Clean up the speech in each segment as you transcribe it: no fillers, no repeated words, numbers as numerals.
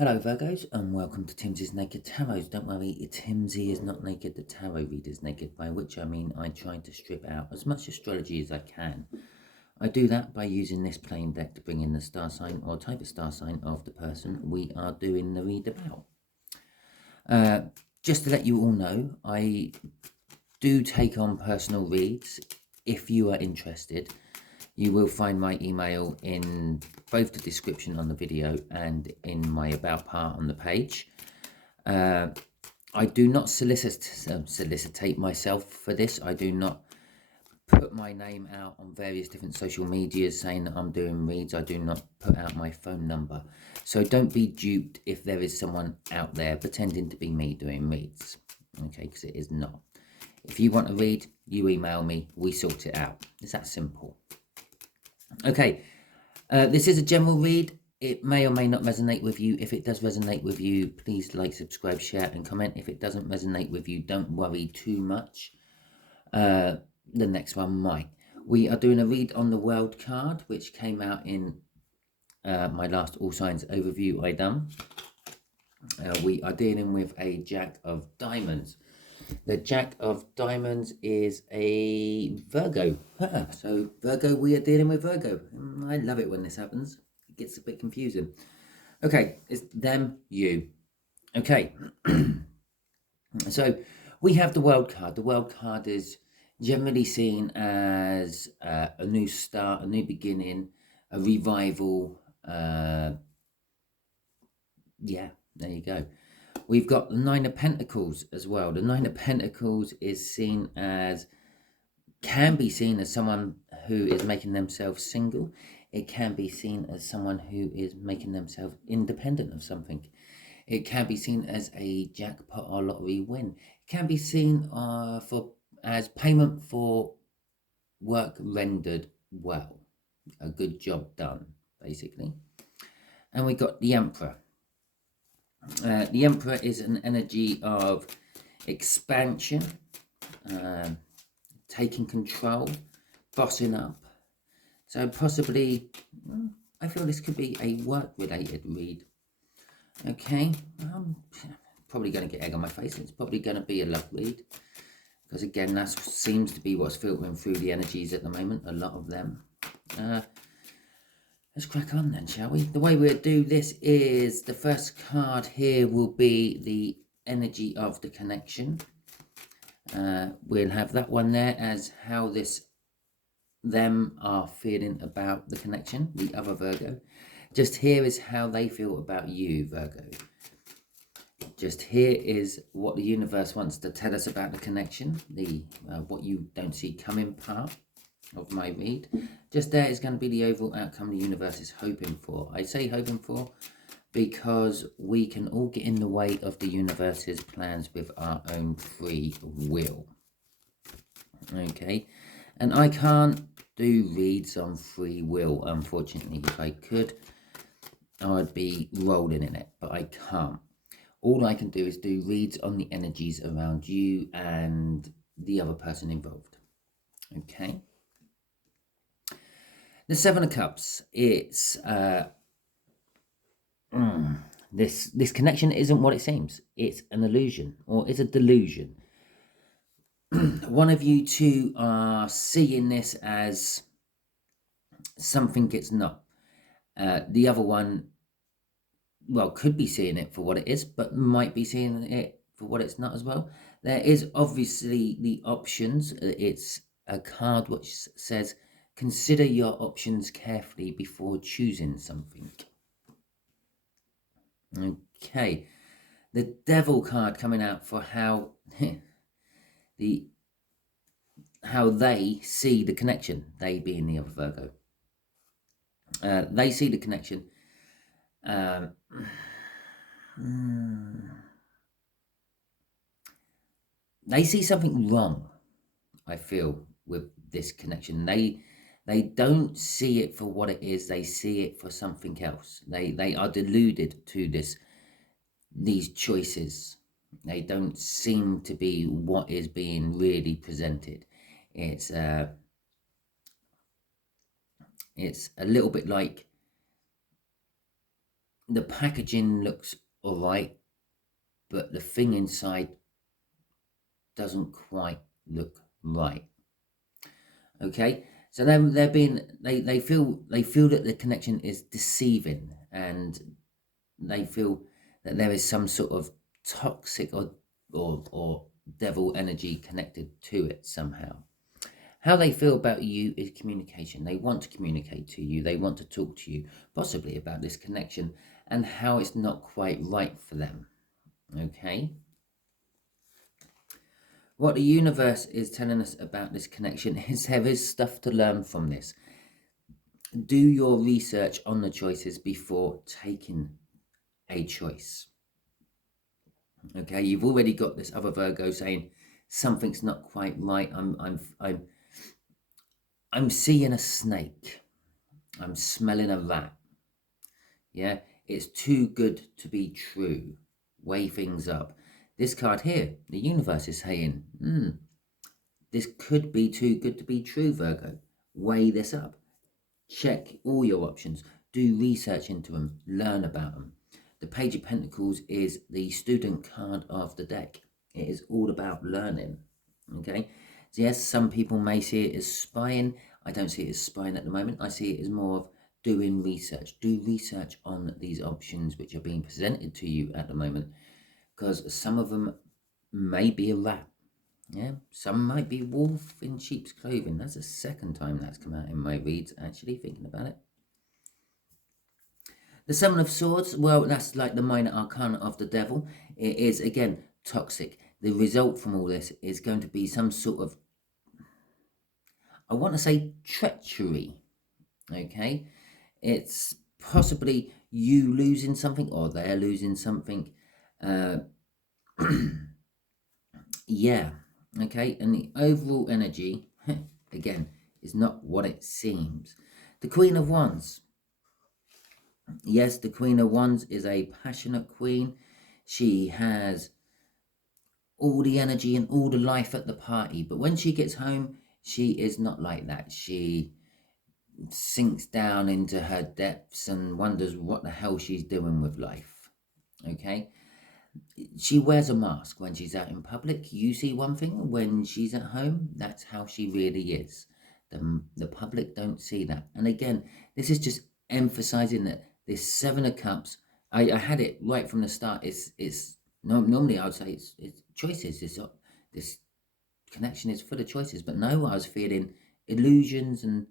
Hello Virgos and welcome to Timsy's Naked Tarot. Don't worry, Timsy is not naked, the tarot reader's naked, by which I mean I try to strip out as much astrology as I can. I do that by using this plain deck to bring in the star sign or type of star sign of the person we are doing the read about. Just to let you all know, I do take on personal reads. If you are interested, you will find my email in both the description on the video and in my about part on the page. I do not solicitate myself for this. I do not put my name out on various different social medias saying that I'm doing reads. I do not put out my phone number. So don't be duped if there is someone out there pretending to be me doing reads. Okay, because it is not. If you want to read, you email me, we sort it out. It's that simple. Okay, this is a general read. It may or may not resonate with you. If it does resonate with you, please like, subscribe, share and comment. If it doesn't resonate with you, don't worry too much. The next one might. We are doing a read on the world card, which came out in my last All Signs overview I done. We are dealing with a Jack of Diamonds. The Jack of Diamonds is a Virgo. So Virgo, we are dealing with Virgo. I love it when this happens. It gets a bit confusing. Okay, it's them, you. Okay. So we have the world card. The world card is generally seen as a new start, a new beginning, a revival. Yeah, there you go. We've got the Nine of Pentacles as well. The Nine of Pentacles is can be seen as someone who is making themselves single. It can be seen as someone who is making themselves independent of something. It can be seen as a jackpot or lottery win. It can be seen as payment for work rendered well. A good job done, basically. And we got the Emperor. The Emperor is an energy of expansion, taking control, bossing up. So possibly, I feel this could be a work-related read. Okay, I'm probably going to get egg on my face. It's probably going to be a love read. Because again, that seems to be what's filtering through the energies at the moment, a lot of them. Let's crack on then, shall we? The way we'll do this is the first card here will be the energy of the connection. We'll have that one there as how them are feeling about the connection, the other Virgo. Just here is how they feel about you, Virgo. Just here is what the universe wants to tell us about the connection, the what you don't see coming part of my read. Just there is going to be the overall outcome the universe is hoping for. I say hoping for because we can all get in the way of the universe's plans with our own free will. Okay, and I can't do reads on free will, unfortunately. If I could, I'd be rolling in it, but I can't. All I can do is do reads on the energies around you and the other person involved. Okay. The Seven of Cups, it's this connection isn't what it seems. It's an illusion, or it's a delusion. One of you two are seeing this as something it's not. The other one, well, could be seeing it for what it is, but might be seeing it for what it's not as well. There is obviously the options. It's a card which says, consider your options carefully before choosing something. Okay. The Devil card coming out for how how they see the connection, they being the other Virgo. They see the connection. They see something wrong, I feel, with this connection. They don't see it for what it is. They see it for something else. They are deluded to these choices. They don't seem to be what is being really presented. It's a little bit like the packaging looks all right, but the thing inside doesn't quite look right. Okay, so they feel that the connection is deceiving, and they feel that there is some sort of toxic or devil energy connected to it somehow. How they feel about you is communication. They want to communicate to you. They want to talk to you, possibly about this connection and how it's not quite right for them. Okay? What the universe is telling us about this connection is there is stuff to learn from this. Do your research on the choices before taking a choice. Okay, you've already got this other Virgo saying something's not quite right. I'm seeing a snake. I'm smelling a rat. Yeah, it's too good to be true. Weigh things up. This card here, the universe is saying, this could be too good to be true, Virgo. Weigh this up. Check all your options. Do research into them. Learn about them. The Page of Pentacles is the student card of the deck. It is all about learning. Okay. So yes, some people may see it as spying. I don't see it as spying at the moment. I see it as more of doing research. Do research on these options which are being presented to you at the moment, because some of them may be a rat. Yeah, some might be wolf in sheep's clothing. That's the second time that's come out in my reads, actually, thinking about it. The Seven of Swords, well, that's like the minor arcana of the devil. It is, again, toxic. The result from all this is going to be some sort of, I want to say, treachery. Okay? It's possibly you losing something or they're losing something. Yeah. Okay? And the overall energy, again, is not what it seems. The Queen of Wands. Yes, the Queen of Wands is a passionate queen. She has all the energy and all the life at the party. But when she gets home, she is not like that. She sinks down into her depths and wonders what the hell she's doing with life. Okay? She wears a mask when she's out in public. You see one thing, when she's at home, that's how she really is. The public don't see that. And again, this is just emphasizing that this Seven of Cups, I had it right from the start. Normally I would say it's choices. This connection is full of choices, but no, I was feeling illusions and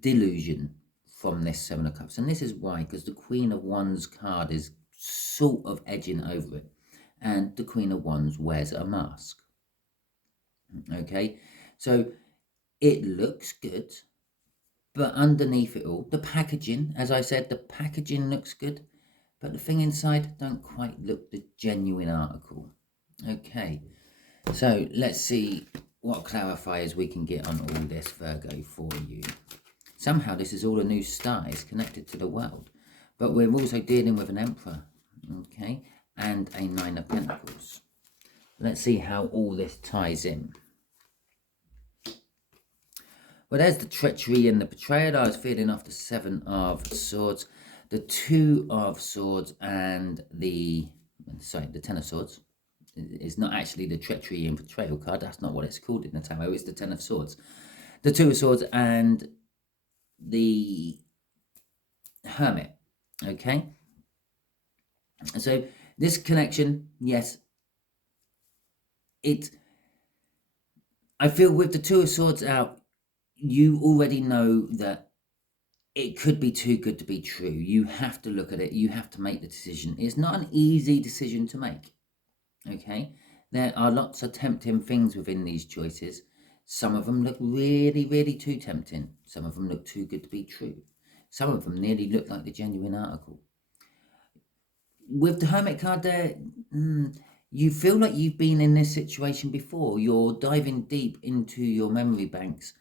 delusion from this Seven of Cups. And this is why, because the Queen of Wands card is sort of edging over it, and the Queen of Wands wears a mask. Okay, so it looks good, but underneath it all, the packaging, as I said, the packaging looks good, but the thing inside don't quite look the genuine article. Okay, so let's see what clarifiers we can get on all this, Virgo, for you. Somehow this is all a new star. It's connected to the world, but we're also dealing with an Emperor, okay, and a Nine of Pentacles. Let's see how all this ties in. Well, there's the treachery and the betrayal. I was feeling off the Seven of Swords, the Two of Swords, and the Ten of Swords. It's not actually the treachery and betrayal card. That's not what it's called in the tarot. It's the Ten of Swords, the Two of Swords, and the Hermit. Okay. So this connection, yes, I feel with the Two of Swords out, you already know that it could be too good to be true. You have to look at it. You have to make the decision. It's not an easy decision to make. Okay? There are lots of tempting things within these choices. Some of them look really, really too tempting. Some of them look too good to be true. Some of them nearly look like the genuine article. With the Hermit card there, you feel like you've been in this situation before. You're diving deep into your memory banks,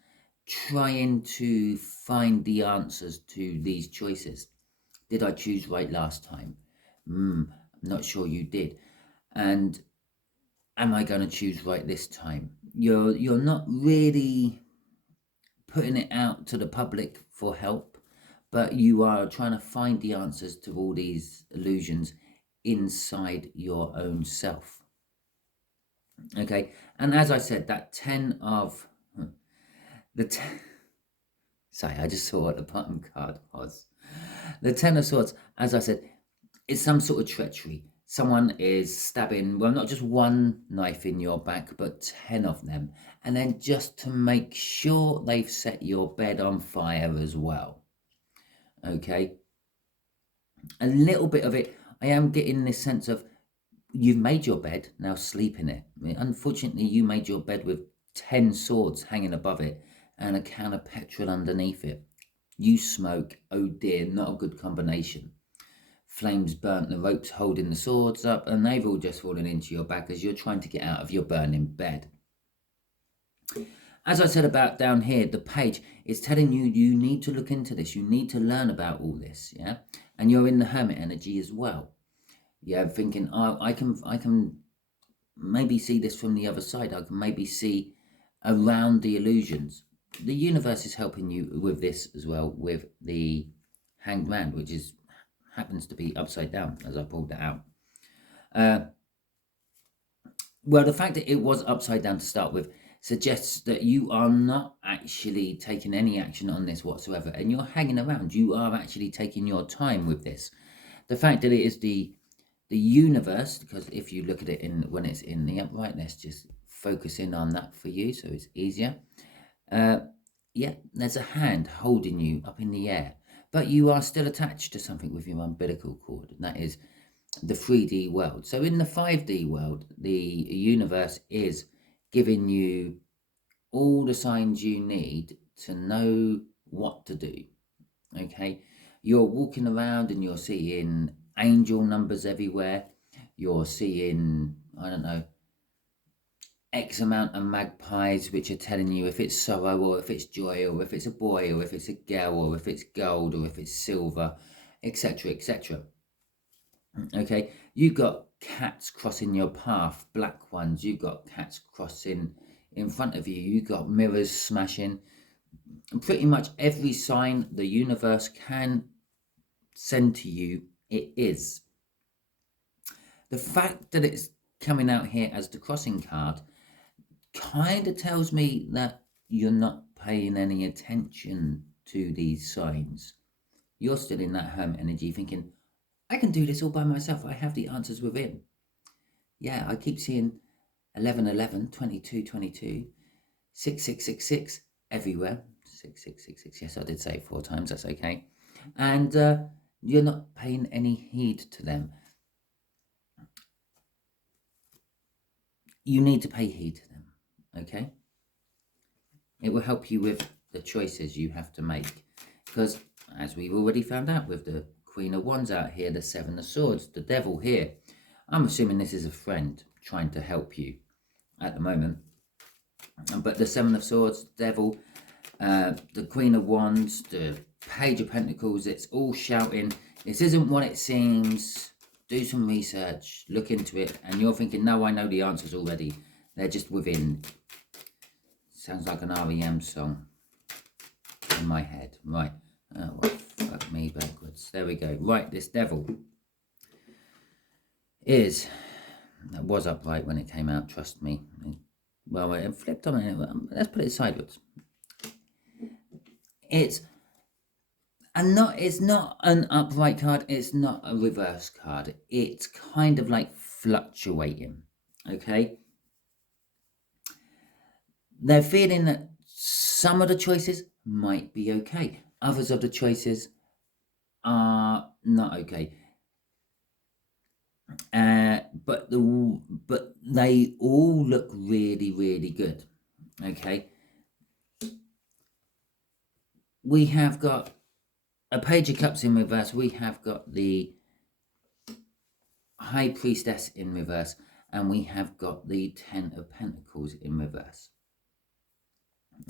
trying to find the answers to these choices. Did I choose right last time? I'm not sure you did. And am I going to choose right this time? You're not really putting it out to the public for help, but you are trying to find the answers to all these illusions inside your own self. Okay, and as I said, that 10 of the sorry, I just saw what the bottom card was. The 10 of Swords, as I said, is some sort of treachery. Someone is stabbing, well, not just one knife in your back, but 10 of them. And then just to make sure they've set your bed on fire as well. Okay? A little bit of it, I am getting this sense of you've made your bed, now sleep in it. I mean, unfortunately, you made your bed with 10 swords hanging above it and a can of petrol underneath it. You smoke, oh dear, not a good combination. Flames burnt the ropes holding the swords up, and they've all just fallen into your back as you're trying to get out of your burning bed. As I said about down here, the page is telling you you need to look into this. You need to learn about all this, yeah? And you're in the hermit energy as well. Yeah, thinking, oh, I can maybe see this from the other side. I can maybe see around the illusions. The universe is helping you with this as well, with the Hanged Man, which happens to be upside down as I pulled that out. Well, the fact that it was upside down to start with suggests that you are not actually taking any action on this whatsoever, and you're hanging around. You are actually taking your time with this. The fact that it is the universe, because if you look at it when it's in the upright, let's just focus in on that for you so it's easier. Yeah, there's a hand holding you up in the air, but you are still attached to something with your umbilical cord, and that is the 3D world. So in the 5D world, the universe is giving you all the signs you need to know what to do. Okay, you're walking around and you're seeing angel numbers everywhere. You're seeing, I don't know, X amount of magpies which are telling you if it's sorrow or if it's joy or if it's a boy or if it's a girl or if it's gold or if it's silver, etc., etc. Okay, you've got cats crossing your path, black ones. You've got cats crossing in front of you. You've got mirrors smashing. And pretty much every sign the universe can send to you, it is. The fact that it's coming out here as the crossing card kind of tells me that you're not paying any attention to these signs. You're still in that hermit energy thinking, I can do this all by myself. I have the answers within. Yeah, I keep seeing 11, 11, 22, 22, 6, 6, 6, 6 everywhere. 6, 6, 6, 6. Yes, I did say it 4 times. That's okay. And you're not paying any heed to them. You need to pay heed to them, okay? It will help you with the choices you have to make. Because, as we've already found out with the Queen of Wands out here, the 7 of Swords, the Devil here, I'm assuming this is a friend trying to help you at the moment. But the 7 of Swords, Devil, the Queen of Wands, the Page of Pentacles, it's all shouting, this isn't what it seems. Do some research, look into it, and you're thinking, no, I know the answers already. They're just within. Sounds like an REM song in my head. Right. Oh, well, fuck me backwards. There we go. Right, this Devil that was upright when it came out, trust me. Well, it flipped on it. Let's put it sideways. It's not an upright card, it's not a reverse card. It's kind of like fluctuating, okay? They're feeling that some of the choices might be okay. Others of the choices are not okay. But they all look really, really good, okay? We have got a Page of Cups in reverse. We have got the High Priestess in reverse. And we have got the 10 of Pentacles in reverse.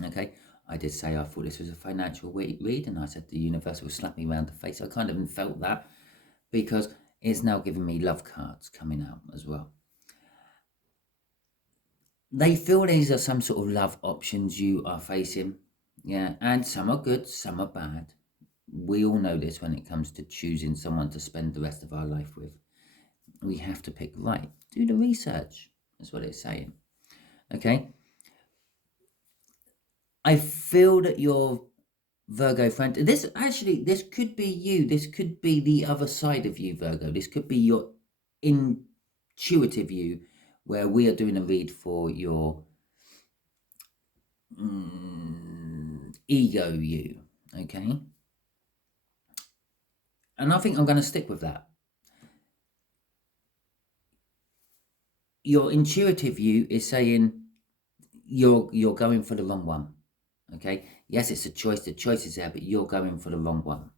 Okay, I did say I thought this was a financial read, and I said the universe will slap me around the face. I kind of felt that because it's now giving me love cards coming out as well. They feel these are some sort of love options you are facing. Yeah, and some are good, some are bad. We all know this when it comes to choosing someone to spend the rest of our life with. We have to pick right. Do the research. That's what it's saying. Okay? I feel that your Virgo friend, this could be you. This could be the other side of you, Virgo. This could be your intuitive you, where we are doing a read for your ego you. Okay? And I think I'm going to stick with that. Your intuitive you is saying you're going for the wrong one. Okay? Yes, it's a choice. The choice is there, but you're going for the wrong one.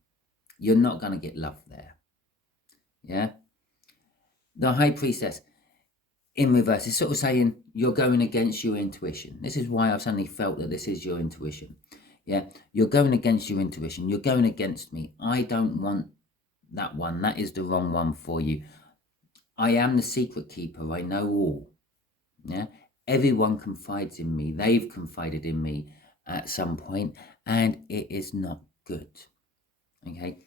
You're not going to get love there. Yeah? The High Priestess in reverse is sort of saying you're going against your intuition. This is why I've suddenly felt that this is your intuition. Yeah? You're going against your intuition. You're going against me. I don't want that one. That is the wrong one for you. I am the secret keeper. I know all. Yeah? Everyone confides in me. They've confided in me at some point, and it is not good. Okay?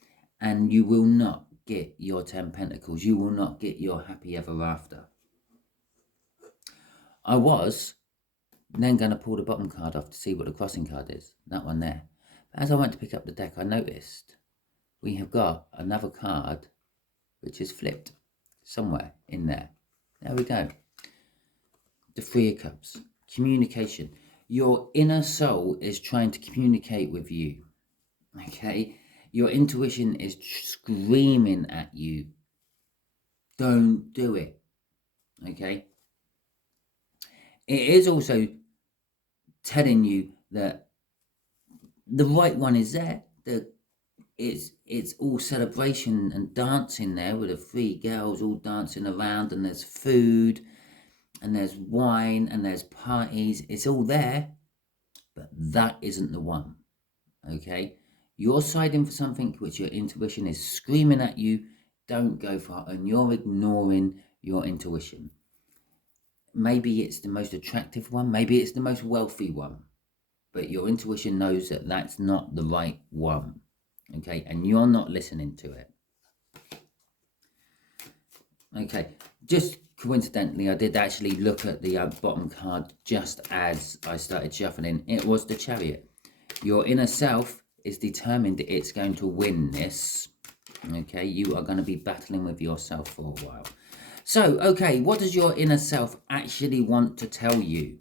And you will not get your 10 Pentacles. You will not get your happy ever after. I was then going to pull the bottom card off to see what the crossing card is. That one there. But as I went to pick up the deck, I noticed we have got another card which is flipped somewhere in there. There we go. The Three of Cups. Communication. Your inner soul is trying to communicate with you. Okay? Your intuition is screaming at you. Don't do it. Okay? It is also telling you that the right one is there. It's all celebration and dancing there with the three girls all dancing around, and there's food and there's wine and there's parties. It's all there, but that isn't the one. Okay? You're siding for something which your intuition is screaming at you, don't go for it, and you're ignoring your intuition. Maybe it's the most attractive one, maybe it's the most wealthy one, but your intuition knows that that's not the right one. Okay? And you're not listening to it. Okay, just coincidentally, I did actually look at the bottom card just as I started shuffling. It was the Chariot. Your inner self is determined it's going to win this. Okay, you are going to be battling with yourself for a while. So, okay, what does your inner self actually want to tell you?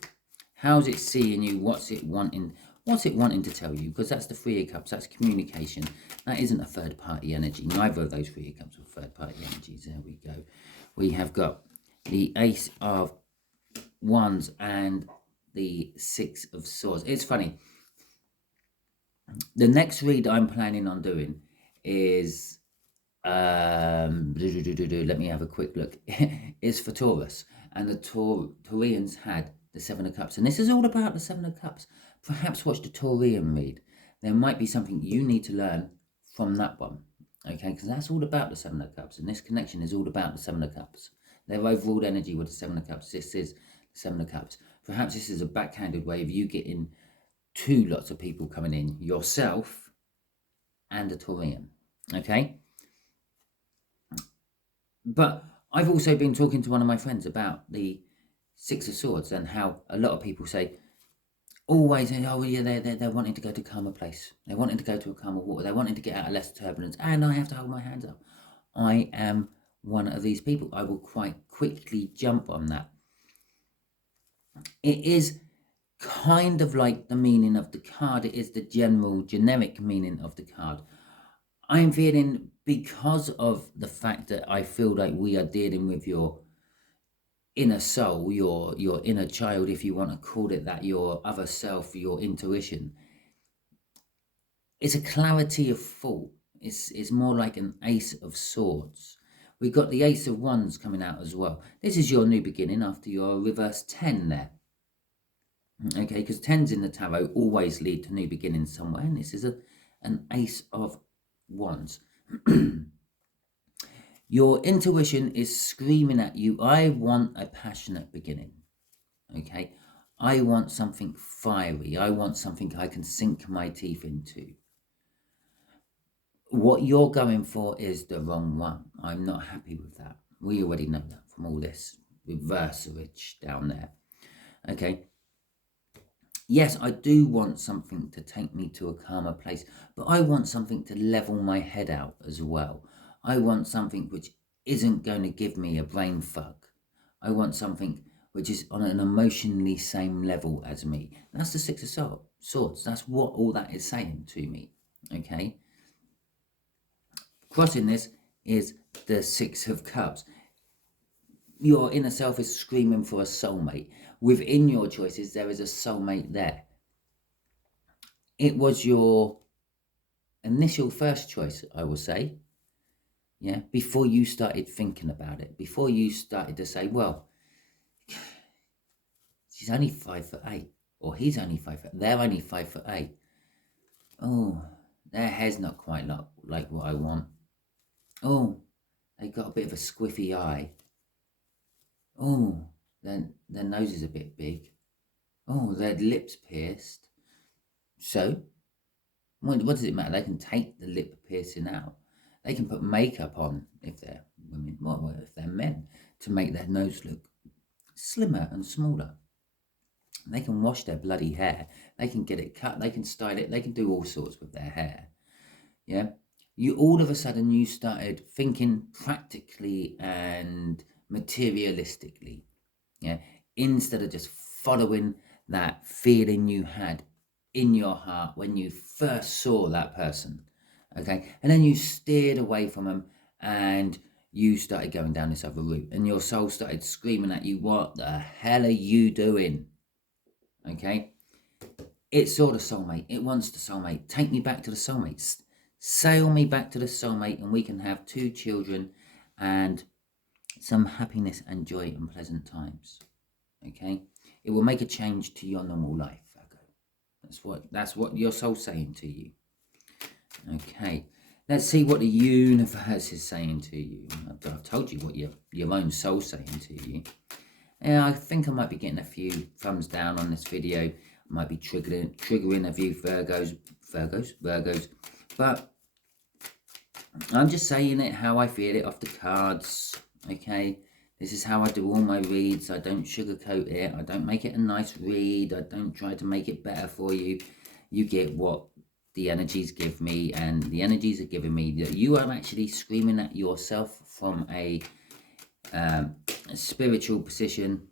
How's it seeing you? What's it wanting to tell you? Because that's the Three of Cups. That's communication. That isn't a third-party energy. Neither of those Three of Cups are third-party energies. There we go. We have got the Ace of Wands and the Six of Swords. It's funny. The next read I'm planning on doing is... let me have a quick look. It's for Taurus. And the Taurians had the Seven of Cups. And this is all about the Seven of Cups. Perhaps watch the Taurian read. There might be something you need to learn from that one. Okay, because that's all about the Seven of Cups. And this connection is all about the Seven of Cups. Their overall energy with the Seven of Cups. This is the Seven of Cups. Perhaps this is a backhanded way of you getting two lots of people coming in. Yourself and a Taurian. Okay? But I've also been talking to one of my friends about the Six of Swords and how a lot of people say, always, oh yeah, they're wanting to go to a calmer place. They're wanting to go to a calmer water. They're wanting to get out of less turbulence. And I have to hold my hands up. I am one of these people. I will quite quickly jump on that. It is kind of like the meaning of the card. It is the generic meaning of the card. I'm feeling, because of the fact that I feel like we are dealing with your inner soul, your inner child, if you want to call it that, your other self, your intuition. It's a clarity of thought. It's more like an Ace of Swords. We've got the Ace of Wands coming out as well. This is your new beginning after your reverse 10 there. Okay, because 10s in the tarot always lead to new beginnings somewhere. And this is an Ace of Wands. Your intuition is screaming at you, I want a passionate beginning. Okay? I want something fiery. I want something I can sink my teeth into. What you're going for is the wrong one. I'm not happy with that. We already know that from all this reverserage down there. Okay. Yes, I do want something to take me to a calmer place, but I want something to level my head out as well. I want something which isn't going to give me a brain fug. I want something which is on an emotionally same level as me. That's the Six of Swords. That's what all that is saying to me. Okay. Crossing this is the Six of Cups. Your inner self is screaming for a soulmate. Within your choices, there is a soulmate there. It was your initial first choice, I will say. Yeah, before you started thinking about it, before you started to say, well, she's only 5'8", or he's only 5'8", they're only 5'8". Oh, their hair's not quite like what I want. Oh, they got a bit of a squiffy eye. Oh, their nose is a bit big. Oh, their lips pierced. So, what does it matter? They can take the lip piercing out. They can put makeup on if they're women, well, if they're men, to make their nose look slimmer and smaller. They can wash their bloody hair. They can get it cut. They can style it. They can do all sorts with their hair. Yeah. You all of a sudden you started thinking practically and materialistically. Yeah. Instead of just following that feeling you had in your heart when you first saw that person. Okay. And then you steered away from them and you started going down this other route, and your soul started screaming at you, what the hell are you doing? Okay. It saw the soulmate. It wants the soulmate. Take me back to the soulmate. Sail me back to the soulmate, and we can have 2 children and some happiness and joy and pleasant times. Okay. It will make a change to your normal life, Virgo. That's what your soul's saying to you. Okay. Let's see what the universe is saying to you. I've told you what your own soul's saying to you. Yeah, I think I might be getting a few thumbs down on this video. I might be triggering a few Virgos. But I'm just saying it how I feel it off the cards. Okay. This is how I do all my reads. I don't sugarcoat it. I don't make it a nice read. I don't try to make it better for you. You get what the energies give me, and the energies are giving me that you are actually screaming at yourself from a spiritual position.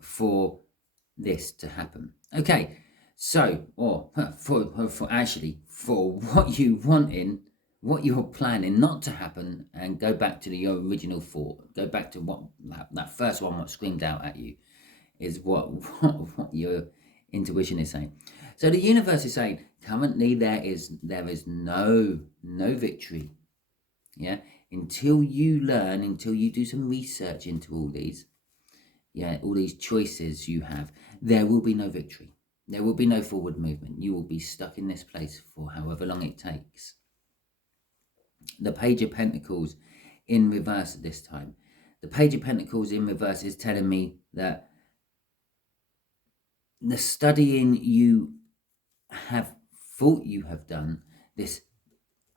For this to happen. Okay, so, or for what you wanting, what you're planning not to happen, and go back to your original thought. Go back to what that first one, what screamed out at you, is what your intuition is saying. So the universe is saying currently there is no victory. Yeah, until you learn, until you do some research into all these. Yeah, all these choices you have, there will be no victory. There will be no forward movement. You will be stuck in this place for however long it takes. The Page of Pentacles in reverse this time. The Page of Pentacles in reverse is telling me that the studying you have thought you have done, this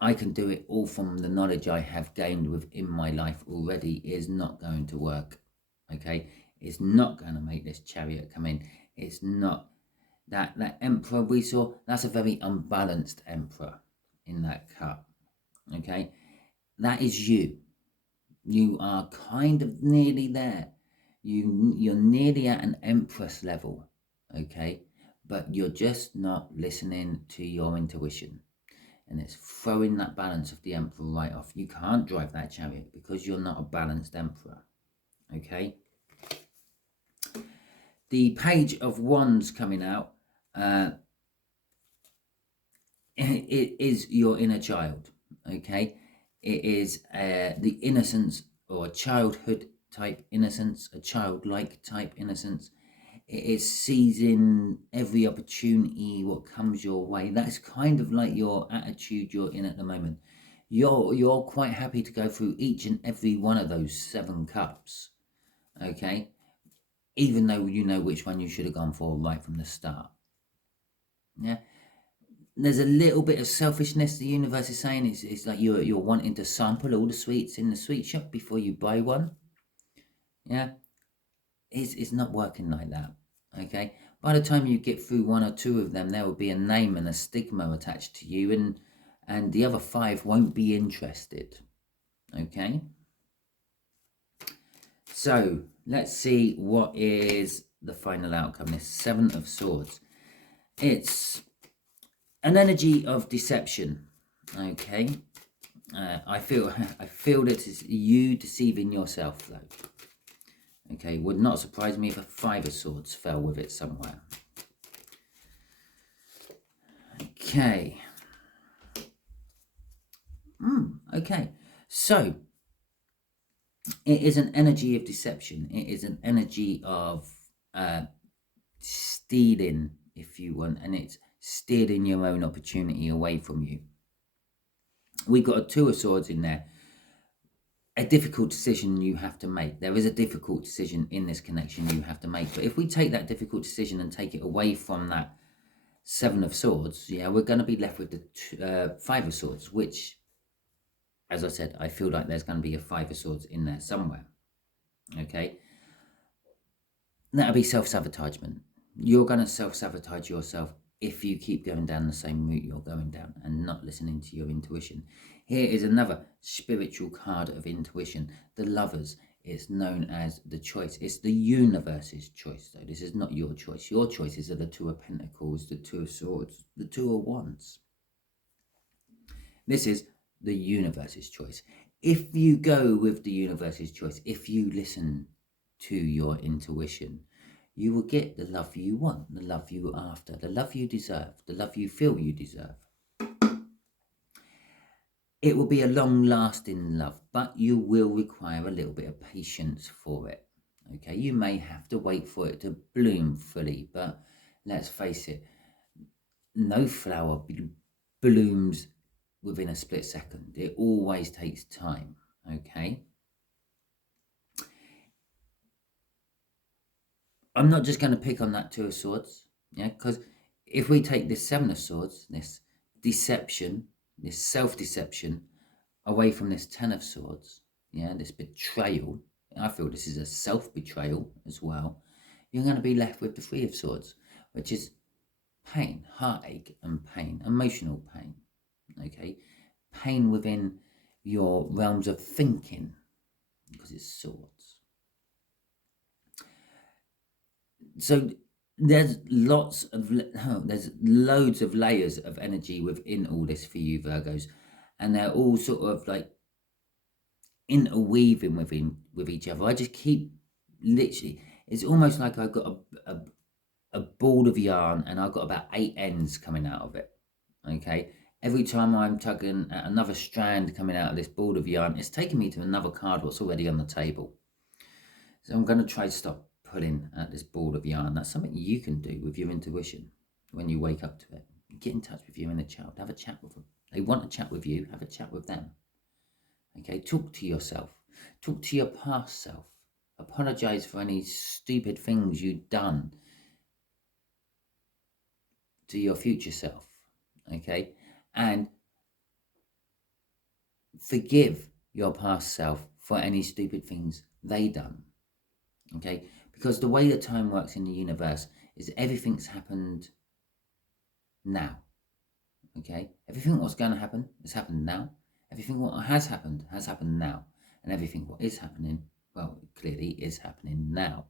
I can do it all from the knowledge I have gained within my life already, is not going to work. Okay, it's not going to make this Chariot come in. It's not. That Emperor we saw, that's a very unbalanced Emperor in that cup. Okay, that is you. You are kind of nearly there. You're nearly at an Empress level. Okay, but you're just not listening to your intuition. And it's throwing that balance of the Emperor right off. You can't drive that Chariot because you're not a balanced Emperor. Okay. The Page of Wands coming out. It is your inner child. Okay. It is the innocence, or a childhood type innocence, a childlike type innocence. It is seizing every opportunity what comes your way. That's kind of like your attitude you're in at the moment. You're quite happy to go through each and every one of those 7 cups. Okay, even though you know which one you should have gone for right from the start. Yeah, there's a little bit of selfishness. The universe is saying it's like you're wanting to sample all the sweets in the sweet shop before you buy one. Yeah, it's not working like that. Okay, by the time you get through one or two of them, there will be a name and a stigma attached to you, and the other five won't be interested. Okay, so let's see what is the final outcome. This Seven of Swords. It's an energy of deception. Okay, I feel that it's you deceiving yourself though. Okay, would not surprise me if a Five of Swords fell with it somewhere. Okay. Okay, so it is an energy of deception. It is an energy of stealing, if you want, and it's stealing your own opportunity away from you. We got a Two of Swords in there. A difficult decision you have to make. There is a difficult decision in this connection you have to make. But if we take that difficult decision and take it away from that Seven of Swords, yeah, we're going to be left with the Five of Swords, which, as I said, I feel like there's going to be a Five of Swords in there somewhere. Okay, that'll be self-sabotagement. You're going to self-sabotage yourself if you keep going down the same route you're going down and not listening to your intuition. Here is another spiritual card of intuition. The Lovers. It's known as the choice. It's the universe's choice, though. This is not your choice. Your choices are the Two of Pentacles, the Two of Swords, the Two of Wands. This is the universe's choice. If you go with the universe's choice, if you listen to your intuition, you will get the love you want, the love you after, the love you deserve, the love you feel you deserve. It will be a long-lasting love, but you will require a little bit of patience for it. Okay, you may have to wait for it to bloom fully, but let's face it, no flower blooms within a split second. It always takes time. Okay, I'm not just going to pick on that Two of Swords, yeah, because if we take this Seven of Swords, this deception, this self-deception, away from this Ten of Swords, yeah, this betrayal, I feel this is a self-betrayal as well, you're going to be left with the Three of Swords, which is pain, heartache and pain, emotional pain, okay, pain within your realms of thinking, because it's swords. So there's loads of layers of energy within all this for you Virgos, and they're all sort of like interweaving with each other. I just keep literally, it's almost like I've got a ball of yarn and I've got about 8 ends coming out of it. Okay, every time I'm tugging at another strand coming out of this ball of yarn, it's taking me to another card what's already on the table. So I'm going to try to stop pulling at this ball of yarn. That's something you can do with your intuition when you wake up to it. Get in touch with your inner child. Have a chat with them. They want to chat with you. Have a chat with them. Okay, talk to yourself. Talk to your past self. Apologize for any stupid things you've done to your future self. Okay, and forgive your past self for any stupid things they done. Okay, because the way that time works in the universe is everything's happened now. Okay, everything what's going to happen has happened now. Everything what has happened now, and everything what is happening, well, clearly is happening now.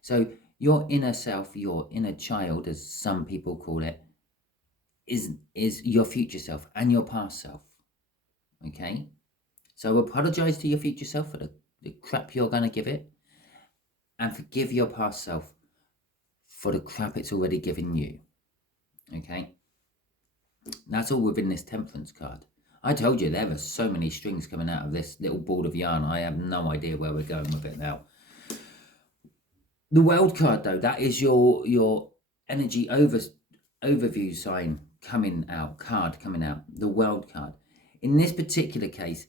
So your inner self, your inner child, as some people call it, is your future self and your past self. Okay, so apologize to your future self for the crap you're going to give it, and forgive your past self for the crap it's already given you. Okay, that's all within this Temperance card. I told you there are so many strings coming out of this little ball of yarn. I have no idea where we're going with it now. The World card, though, that is your energy overview sign coming out, card coming out, the World card. In this particular case,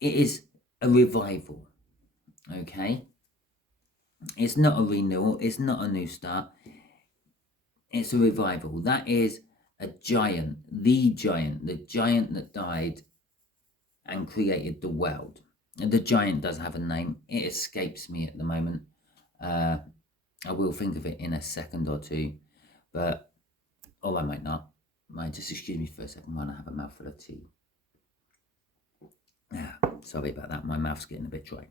it is a revival. Okay, it's not a renewal, it's not a new start. It's a revival. That is a giant, the giant that died and created the world. And the giant does have a name. It escapes me at the moment. I will think of it in a second or two, but, or I might not. Might just excuse me for a second while I have a mouthful of tea. Sorry about that. My mouth's getting a bit dry.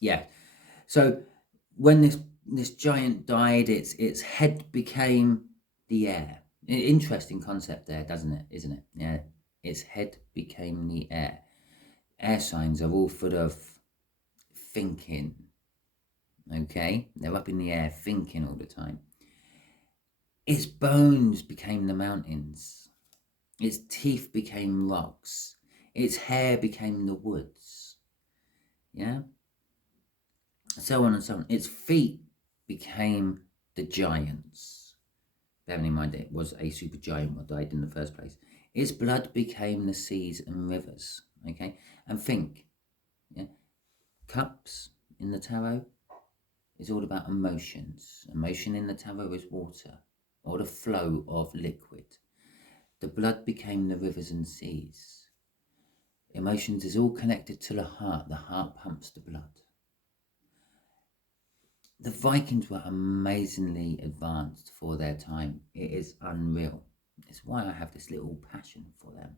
Yeah. So when this giant died, its head became the air. Interesting concept there, isn't it? Yeah. Its head became the air. Air signs are all full of thinking. Okay? They're up in the air thinking all the time. Its bones became the mountains. Its teeth became rocks. Its hair became the woods. Yeah? So on and so on. Its feet became the giants. Bearing in mind it was a supergiant what died in the first place. Its blood became the seas and rivers. Okay? And think, yeah? Cups in the tarot is all about emotions. Emotion in the tarot is water, or the flow of liquid. The blood became the rivers and seas. Emotions is all connected to the heart. The heart pumps the blood. The Vikings were amazingly advanced for their time. It is unreal. It's why I have this little passion for them.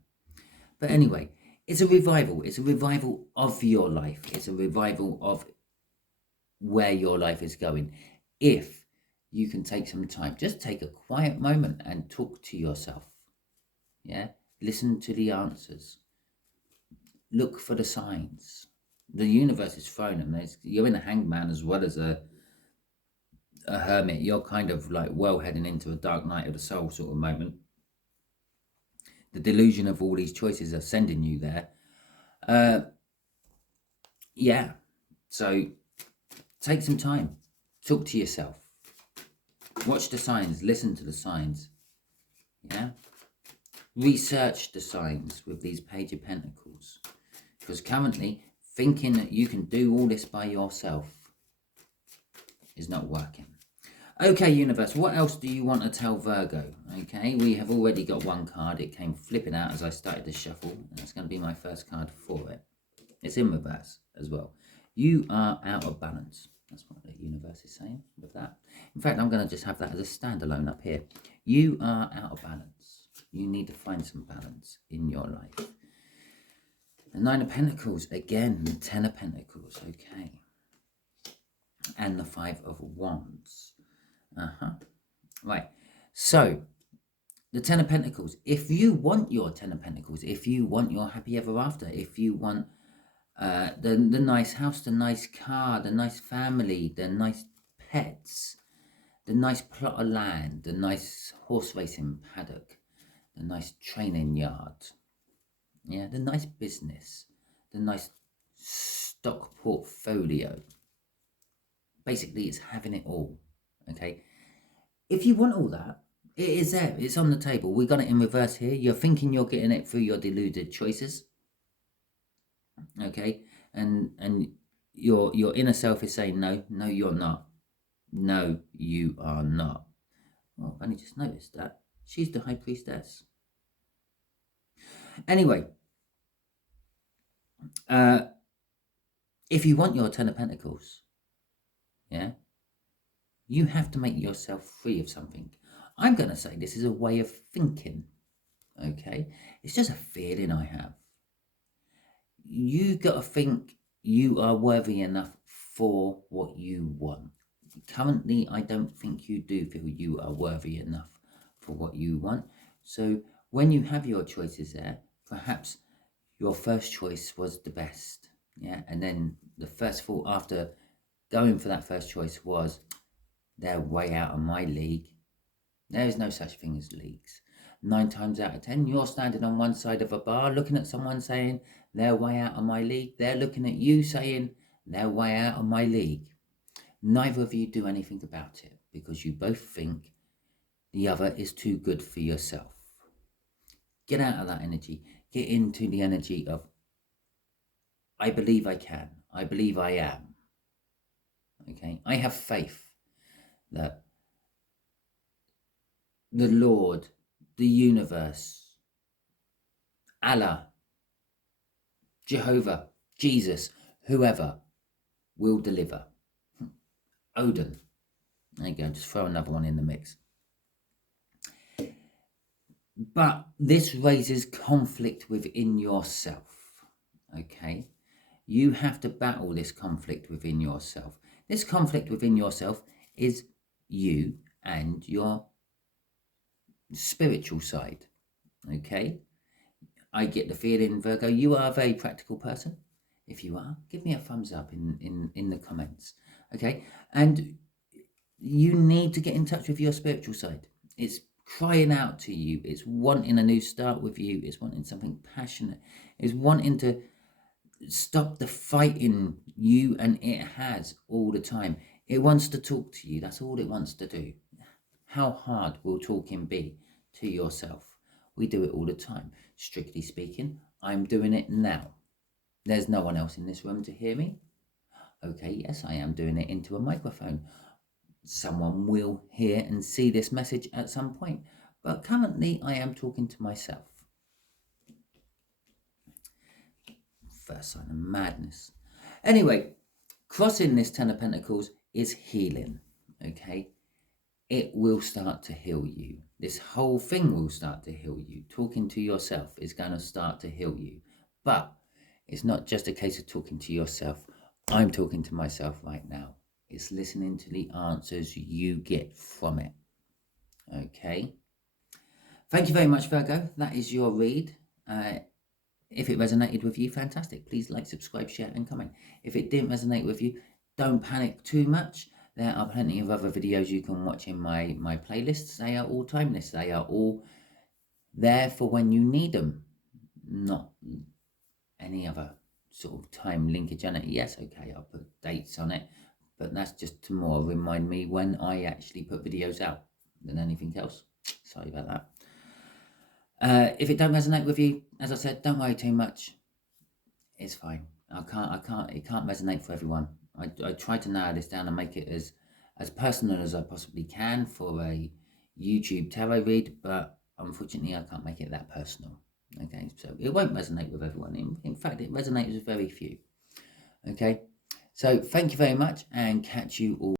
But anyway, it's a revival. It's a revival of your life. It's a revival of where your life is going. If you can take some time, just take a quiet moment and talk to yourself. Yeah? Listen to the answers. Look for the signs. The universe is throwing them. You're in a hanged man as well as a hermit. You're kind of like well heading into a dark night of the soul sort of moment. The delusion of all these choices are sending you there. Yeah. So take some time. Talk to yourself. Watch the signs. Listen to the signs. Yeah. Research the signs with these Page of Pentacles. Because currently, thinking that you can do all this by yourself is not working. Okay, universe, what else do you want to tell Virgo? Okay, we have already got one card. It came flipping out as I started to shuffle. And that's going to be my first card for it. It's in reverse as well. You are out of balance. That's what the universe is saying with that. In fact, I'm going to just have that as a standalone up here. You are out of balance. You need to find some balance in your life. The Nine of Pentacles, again, the Ten of Pentacles, okay. And the Five of Wands. Right, so the Ten of Pentacles, if you want your Ten of Pentacles, if you want your happy ever after, if you want the nice house, the nice car, the nice family, the nice pets, the nice plot of land, the nice horse racing paddock, the nice training yard, yeah, the nice business, the nice stock portfolio. Basically, it's having it all, okay? If you want all that, it is there. It's on the table. We got it in reverse here. You're thinking you're getting it through your deluded choices, okay? And your inner self is saying, no, you're not. No, you are not. Well, I've only just noticed that. She's the High Priestess. Anyway, if you want your Ten of Pentacles, yeah, you have to make yourself free of something. I'm going to say this is a way of thinking, okay? It's just a feeling I have. You got to think you are worthy enough for what you want. Currently, I don't think you do feel you are worthy enough for what you want. So when you have your choices there, perhaps your first choice was the best, yeah? And then the first thought after going for that first choice was, they're way out of my league. There is no such thing as leagues. 9 times out of 10, you're standing on one side of a bar looking at someone saying, they're way out of my league. They're looking at you saying, they're way out of my league. Neither of you do anything about it because you both think the other is too good for yourself. Get out of that energy. Get into the energy of, I believe I can. I believe I am. Okay? I have faith that the Lord, the universe, Allah, Jehovah, Jesus, whoever will deliver. Odin. There you go, just throw another one in the mix. But this raises conflict within yourself, okay? You have to battle this conflict within yourself. This conflict within yourself is you and your spiritual side, okay? I get the feeling, Virgo, you are a very practical person. If you are, give me a thumbs up in the comments, okay? And you need to get in touch with your spiritual side. It's crying out to you. It's wanting a new start with you. It's wanting something passionate. It's wanting to stop the fighting you and it has all the time. It wants to talk to you. That's all it wants to do. How hard will talking be to yourself? We do it all the time. Strictly speaking, I'm doing it now. There's no one else in this room to hear me. Okay, yes, I am doing it into a microphone. Someone will hear and see this message at some point. But currently, I am talking to myself. First sign of madness. Anyway, crossing this Ten of Pentacles is healing, okay? It will start to heal you. This whole thing will start to heal you. Talking to yourself is going to start to heal you. But it's not just a case of talking to yourself. I'm talking to myself right now. It's listening to the answers you get from it. Okay. Thank you very much, Virgo. That is your read. If it resonated with you, fantastic. Please like, subscribe, share, and comment. If it didn't resonate with you, don't panic too much. There are plenty of other videos you can watch in my playlists. They are all timeless. They are all there for when you need them. Not any other sort of time linkage on it. Yes, okay, I'll put dates on it. But that's just to more remind me when I actually put videos out than anything else. Sorry about that. If it don't resonate with you, as I said, don't worry too much. It's fine. It can't resonate for everyone. I try to narrow this down and make it as personal as I possibly can for a YouTube tarot read, but unfortunately I can't make it that personal. Okay, so it won't resonate with everyone. In fact, it resonates with very few. Okay, so thank you very much and catch you all